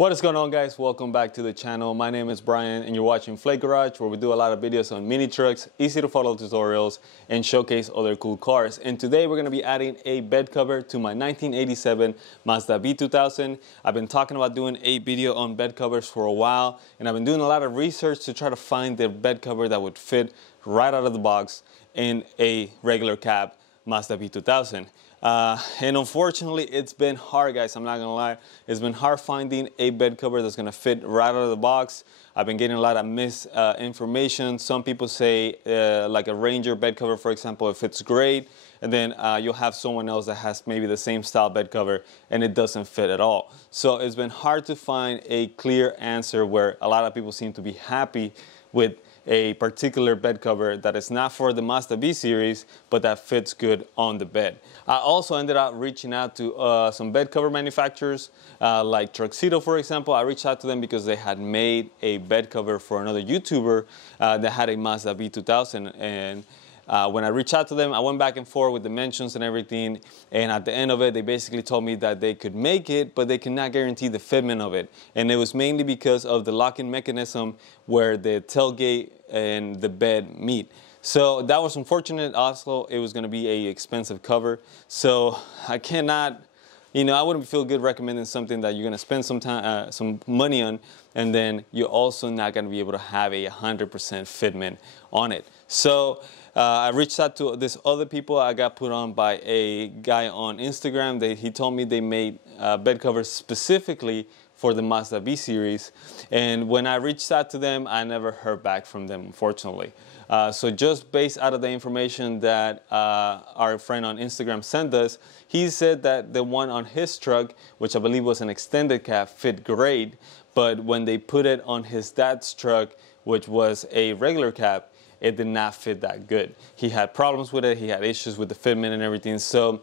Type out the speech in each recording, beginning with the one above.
What is going on, guys? Welcome back to the channel. My name is Brian and you're watching Flake Garage, where we do a lot of videos on mini trucks, easy to follow tutorials, and showcase other cool cars. And today we're going to be adding a bed cover to my 1987 Mazda B2000. I've been talking about doing a video on bed covers for a while, and I've been doing a lot of research to try to find the bed cover that would fit right out of the box in a regular cab Mazda B2000. And unfortunately, it's been hard, guys. I'm not gonna lie. It's been hard finding a bed cover that's gonna fit right out of the box. I've been getting a lot of misinformation. Some people say like a Ranger bed cover, for example, it fits great. And then you'll have someone else that has maybe the same style bed cover and it doesn't fit at all. So it's been hard to find a clear answer where a lot of people seem to be happy with a particular bed cover that is not for the Mazda B series, but that fits good on the bed. I also ended up reaching out to some bed cover manufacturers like Truxedo, for example. I reached out to them because they had made a bed cover for another YouTuber that had a Mazda B2000, and when I reached out to them, I went back and forth with dimensions and everything, and at the end of it, they basically told me that they could make it, but they could not guarantee the fitment of it. And it was mainly because of the locking mechanism where the tailgate and the bed meet. So that was unfortunate. Also, it was going to be an expensive cover. So I cannot, I wouldn't feel good recommending something that you're going to spend some time, some money on, and then you're also not going to be able to have a 100% fitment on it. So I reached out to this other people. I got put on by a guy on Instagram. He told me they made bed covers specifically for the Mazda B series. And when I reached out to them, I never heard back from them, unfortunately. So just based out of the information that our friend on Instagram sent us, he said that the one on his truck, which I believe was an extended cab, fit great. But when they put it on his dad's truck, which was a regular cab, it did not fit that good. He had problems with it. He had issues with the fitment and everything. So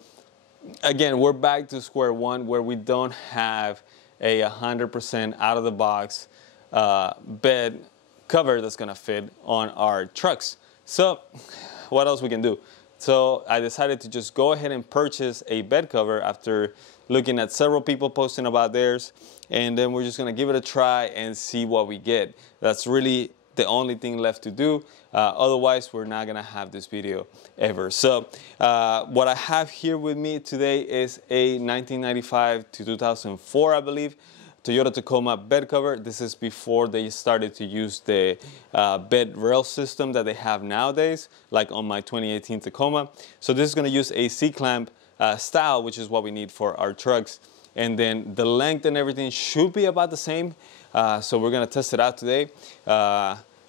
again, we're back to square one where we don't have a 100% out of the box bed cover that's gonna fit on our trucks. So what else we can do? So I decided to just go ahead and purchase a bed cover after looking at several people posting about theirs, and then we're just gonna give it a try and see what we get. That's really the only thing left to do. Otherwise, we're not gonna have this video ever. So what I have here with me today is a 1995 to 2004, I believe, Toyota Tacoma bed cover. This is before they started to use the bed rail system that they have nowadays, like on my 2018 Tacoma. So this is gonna use a C-clamp style, which is what we need for our trucks. And then the length and everything should be about the same. So we're gonna test it out today.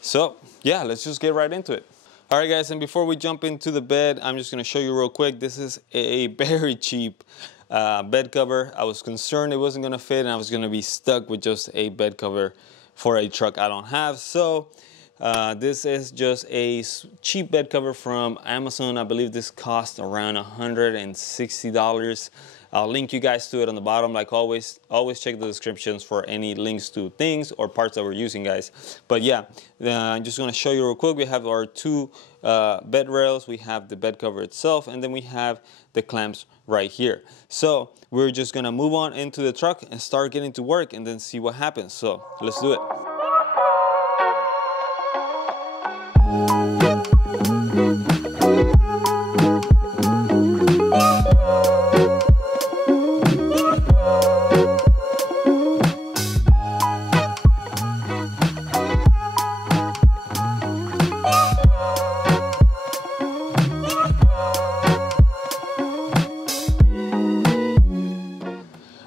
So yeah, let's just get right into it. All right, guys, and before we jump into the bed, I'm just gonna show you real quick. This is a very cheap bed cover. I was concerned it wasn't gonna fit and I was gonna be stuck with just a bed cover for a truck I don't have. So this is just a cheap bed cover from Amazon. I believe this cost around $160. I'll link you guys to it on the bottom. Like always check the descriptions for any links to things or parts that we're using, guys. But yeah, I'm just gonna show you real quick. We have our two bed rails, we have the bed cover itself, and then we have the clamps right here. So we're just gonna move on into the truck and start getting to work and then see what happens. So let's do it.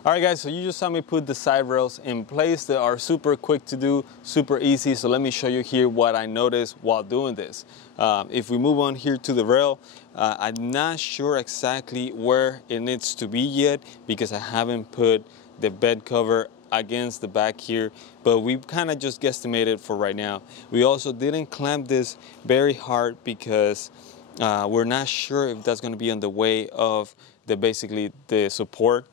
All right, guys, so you just saw me put the side rails in place. They are super quick to do, super easy. So let me show you here what I noticed while doing this. If we move on here to the rail, I'm not sure exactly where it needs to be yet because I haven't put the bed cover against the back here, but we kind of just guesstimated for right now. We also didn't clamp this very hard because we're not sure if that's going to be on the way of basically the support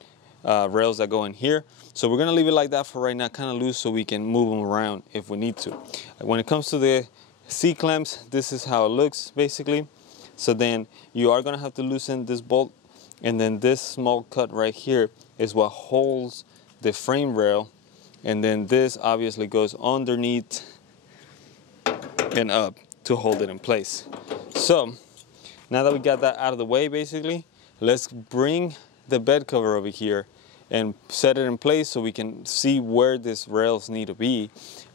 rails that go in here. So we're gonna leave it like that for right now, kind of loose, so we can move them around if we need to. When it comes to the C-clamps, this is how it looks basically. So then you are gonna have to loosen this bolt, and then this small cut right here is what holds the frame rail And then this obviously goes underneath and up to hold it in place. So now that we got that out of the way, basically, let's bring the bed cover over here and set it in place so we can see where these rails need to be.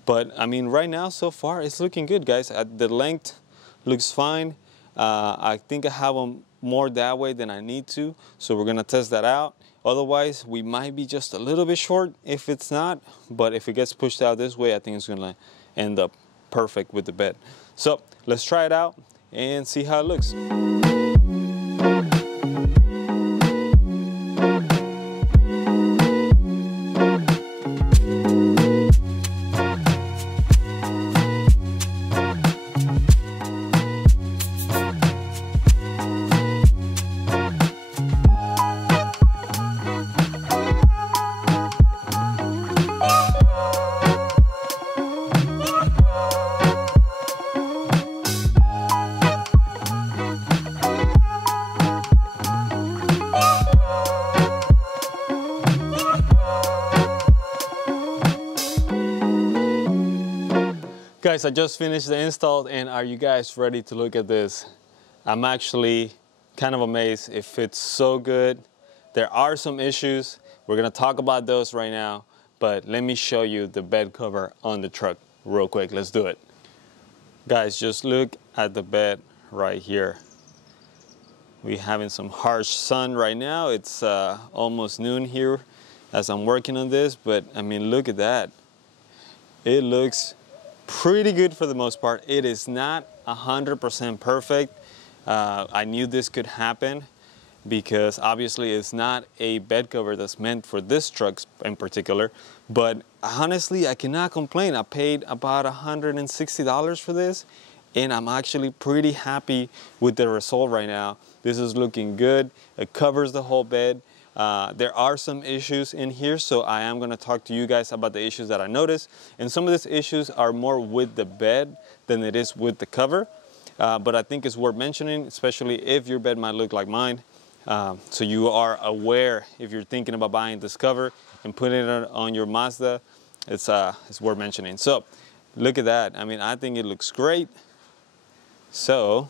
But I mean, right now, so far, it's looking good, guys. The length looks fine. I think I have them more that way than I need to, so we're gonna test that out. Otherwise, we might be just a little bit short if it's not, but if it gets pushed out this way, I think it's gonna end up perfect with the bed. So let's try it out and see how it looks. Guys, I just finished the install, and are you guys ready to look at this? I'm actually kind of amazed. It fits so good. There are some issues. We're gonna talk about those right now, but let me show you the bed cover on the truck real quick. Let's do it. Guys, just look at the bed right here. We're having some harsh sun right now. It's almost noon here as I'm working on this, but I mean, look at that. It looks pretty good for the most part. It is not 100% perfect. I knew this could happen because obviously it's not a bed cover that's meant for this truck in particular, but honestly, I cannot complain. I paid about $160 for this, and I'm actually pretty happy with the result right now. This is looking good. It covers the whole bed. There are some issues in here, so I am going to talk to you guys about the issues that I noticed. And some of these issues are more with the bed than it is with the cover. But I think it's worth mentioning, especially if your bed might look like mine. So you are aware if you're thinking about buying this cover and putting it on your Mazda, it's worth mentioning. So look at that. I mean, I think it looks great. So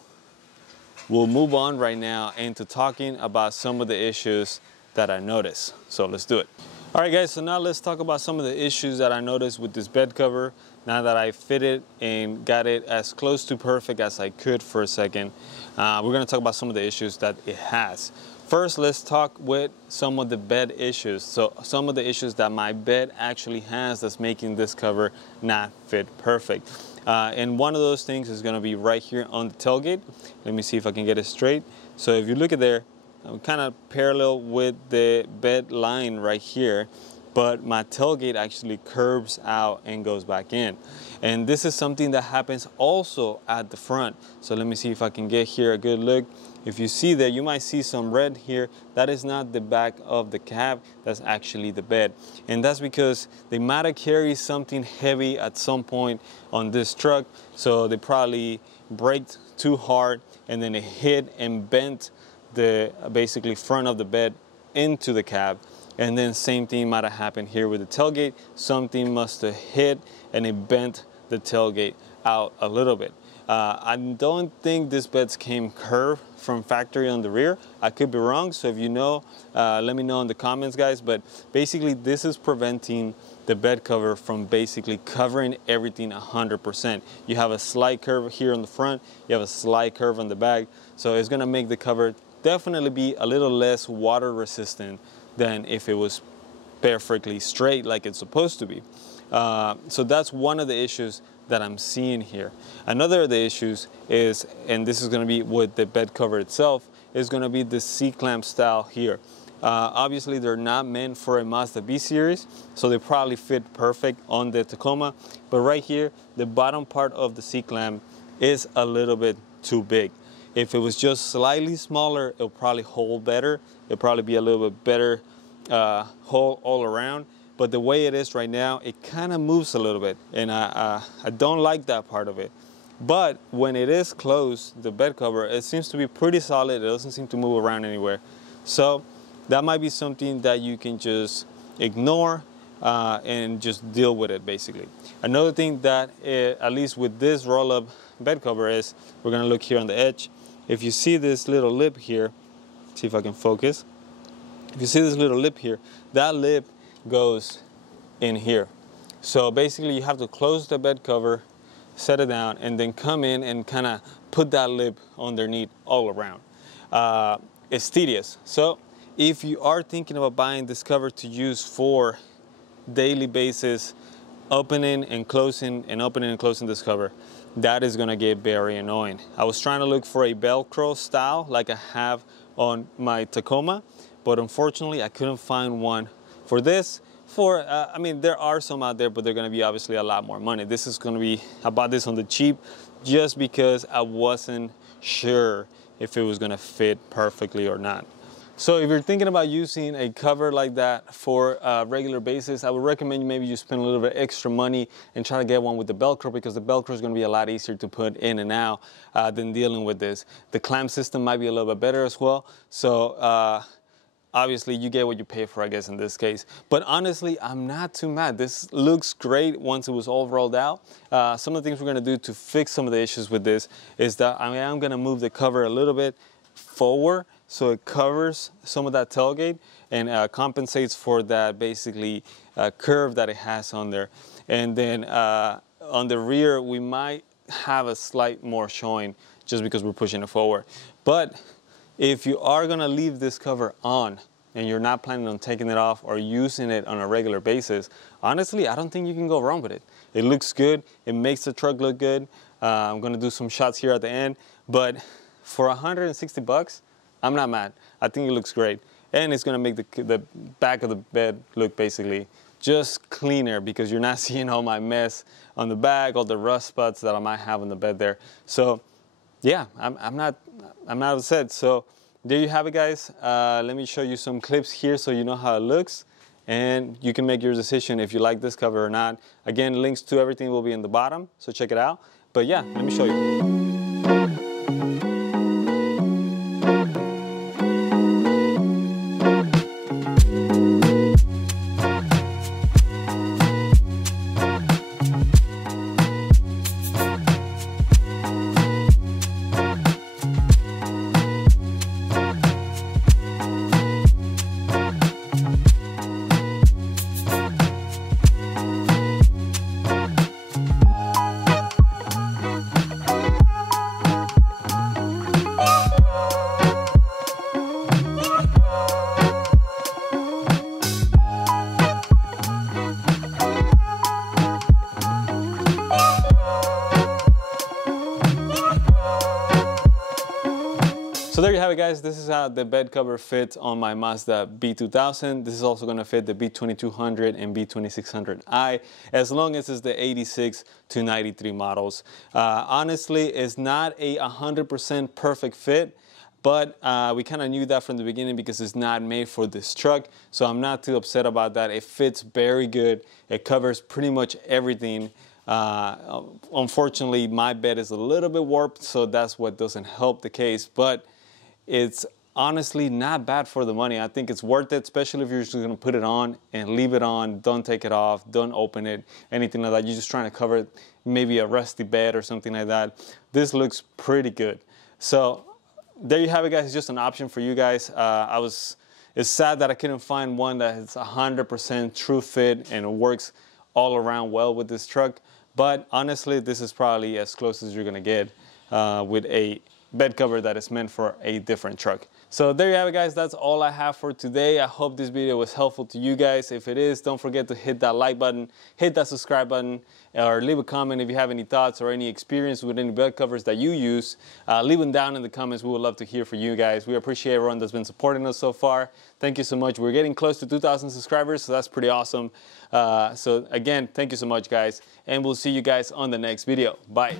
we'll move on right now into talking about some of the issues that I noticed. So let's do it. All right, guys, so now let's talk about some of the issues that I noticed with this bed cover. Now that I fit it and got it as close to perfect as I could for a second, we're gonna talk about some of the issues that it has. First, let's talk with some of the bed issues. So some of the issues that my bed actually has that's making this cover not fit perfect. And one of those things is gonna be right here on the tailgate. Let me see if I can get it straight. So if you look at there, I'm kind of parallel with the bed line right here, but my tailgate actually curves out and goes back in. And this is something that happens also at the front. So let me see if I can get here a good look. If you see there, you might see some red here. That is not the back of the cab, that's actually the bed. And that's because they might have carried something heavy at some point on this truck, so they probably braked too hard and then it hit and bent the basically front of the bed into the cab. And then same thing might have happened here with the tailgate. Something must have hit and it bent the tailgate out a little bit. I don't think this bed came curved from factory on the rear. I could be wrong, so if you know, let me know in the comments, guys. But basically this is preventing the bed cover from basically covering everything 100%. You have a slight curve here on the front, you have a slight curve on the back, so it's gonna make the cover definitely be a little less water resistant than if it was perfectly straight like it's supposed to be. So that's one of the issues that I'm seeing here. Another of the issues is, and this is going to be with the bed cover itself, is going to be the C-clamp style here. Obviously they're not meant for a Mazda B series, so they probably fit perfect on the Tacoma, but right here the bottom part of the C-clamp is a little bit too big. If it was just slightly smaller, it'll probably hold better. It'll probably be a little bit better hold all around. But the way it is right now, it kind of moves a little bit, and I don't like that part of it. But when it is closed, the bed cover, it seems to be pretty solid. It doesn't seem to move around anywhere. So that might be something that you can just ignore. and just deal with it basically. Another thing that, at least with this roll-up bed cover, is we're gonna look here on the edge. If you see this little lip here, see if I can focus. If you see this little lip here, that lip goes in here. So basically you have to close the bed cover, set it down, and then come in and kind of put that lip underneath all around. It's tedious. So if you are thinking about buying this cover to use for daily basis, opening and closing this cover, that is gonna get very annoying. I was trying to look for a Velcro style like I have on my Tacoma, but unfortunately I couldn't find one for this. I mean, there are some out there, but they're gonna be obviously a lot more money. This is gonna be, I bought this on the cheap just because I wasn't sure if it was gonna fit perfectly or not. So if you're thinking about using a cover like that for a regular basis, I would recommend maybe you spend a little bit extra money and try to get one with the Velcro, because the Velcro is going to be a lot easier to put in and out than dealing with this. The clamp system might be a little bit better as well. So obviously you get what you pay for, I guess, in this case. But honestly, I'm not too mad. This looks great once it was all rolled out. Some of the things we're going to do to fix some of the issues with this is that I am going to move the cover a little bit forward, so it covers some of that tailgate and compensates for that basically curve that it has on there. And then on the rear, we might have a slight more showing just because we're pushing it forward. But if you are gonna leave this cover on and you're not planning on taking it off or using it on a regular basis, honestly, I don't think you can go wrong with it. It looks good, it makes the truck look good. I'm gonna do some shots here at the end, but for 160 bucks, I'm not mad. I think it looks great. And it's gonna make the back of the bed look basically just cleaner, because you're not seeing all my mess on the back, all the rust spots that I might have on the bed there. So yeah, I'm not upset. So there you have it, guys. Let me show you some clips here so you know how it looks, and you can make your decision if you like this cover or not. Again, links to everything will be in the bottom, so check it out. But yeah, let me show you. So there you have it, guys. This is how the bed cover fits on my Mazda B2000. This is also going to fit the B2200 and B2600i, as long as it's the 86 to 93 models. Honestly, it's not a 100% perfect fit, but we kind of knew that from the beginning because it's not made for this truck. So I'm not too upset about that. It fits very good. It covers pretty much everything. Unfortunately, my bed is a little bit warped, so that's what doesn't help the case, but it's honestly not bad for the money. I think it's worth it, especially if you're just gonna put it on and leave it on, don't take it off, don't open it, anything like that. You're just trying to cover maybe a rusty bed or something like that. This looks pretty good. So there you have it, guys. It's just an option for you guys. It's sad that I couldn't find one that is 100% true fit and it works all around well with this truck. But honestly, this is probably as close as you're gonna get with a bed cover that is meant for a different truck. So there you have it, guys. That's all I have for today. I hope this video was helpful to you guys. If it is, don't forget to hit that like button, hit that subscribe button, or leave a comment if you have any thoughts or any experience with any bed covers that you use. Leave them down in the comments. We would love to hear from you guys. We appreciate everyone that's been supporting us so far. Thank you so much. We're getting close to 2,000 subscribers, so that's pretty awesome. So again, thank you so much, guys, and we'll see you guys on the next video. Bye.